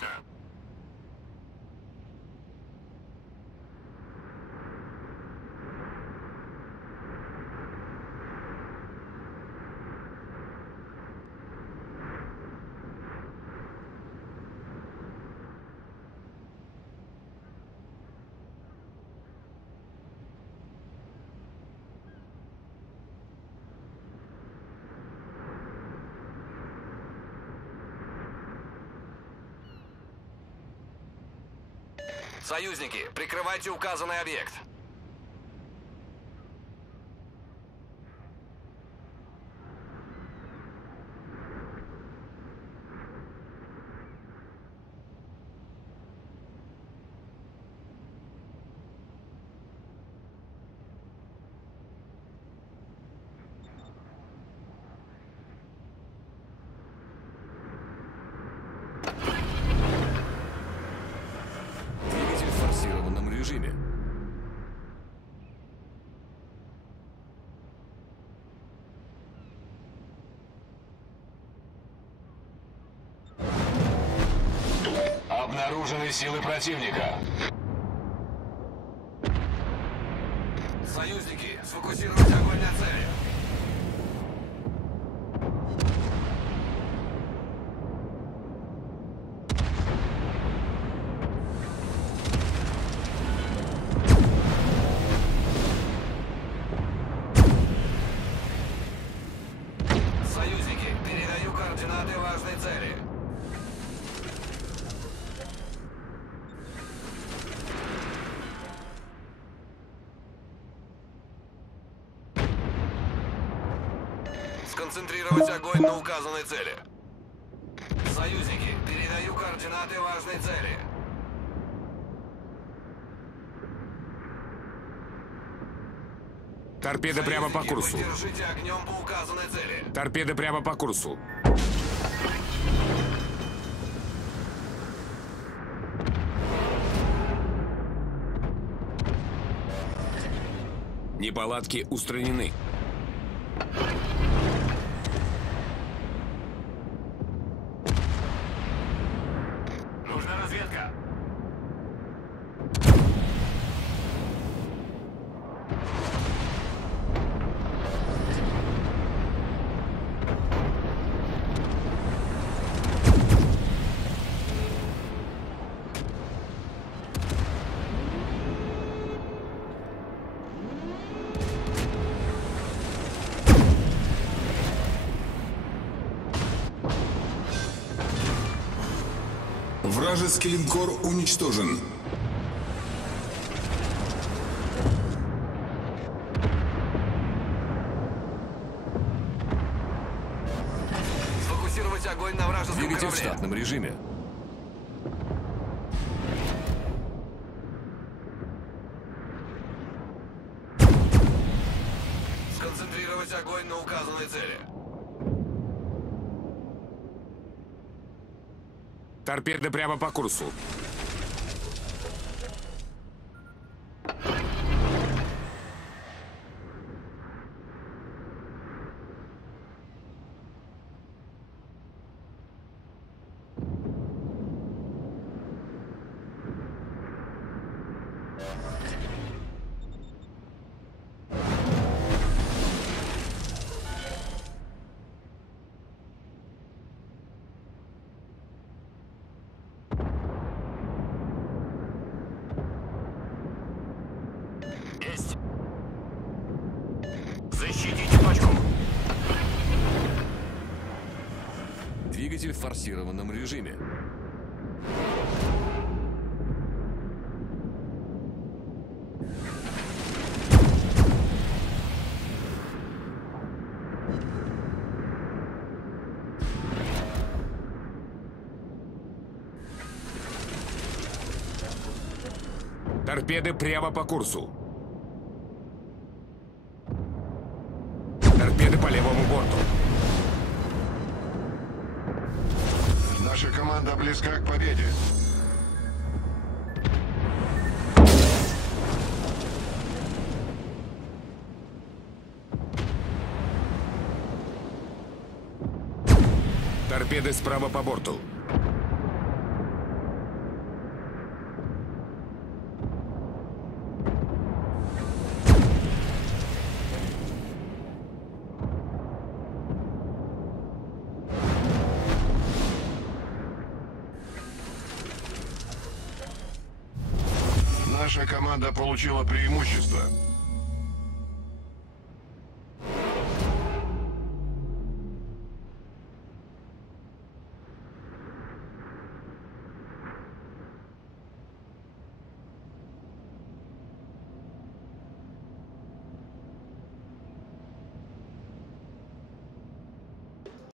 Отлично. Союзники, прикрывайте указанный объект. Режиме. Обнаружены силы противника. Союзники, сфокусировать огонь на цели. Координаты важной цели. Сконцентрировать огонь на указанной цели. Союзники, передаю координаты важной цели. Торпеды прямо по курсу. Поддержите огнем по указанной цели. Торпеды прямо по курсу. Неполадки устранены. Нужна разведка. Вражеский линкор уничтожен. Сфокусировать огонь на вражеском Двигатель в корабле. штатном режиме. Сконцентрировать огонь на указанной цели. Торпеды прямо по курсу. Есть. Защитите точку. Двигатель в форсированном режиме. Торпеды прямо по курсу. Торпеды по левому борту. Наша команда близка к победе. Торпеды справа по борту. Наша команда получила преимущество.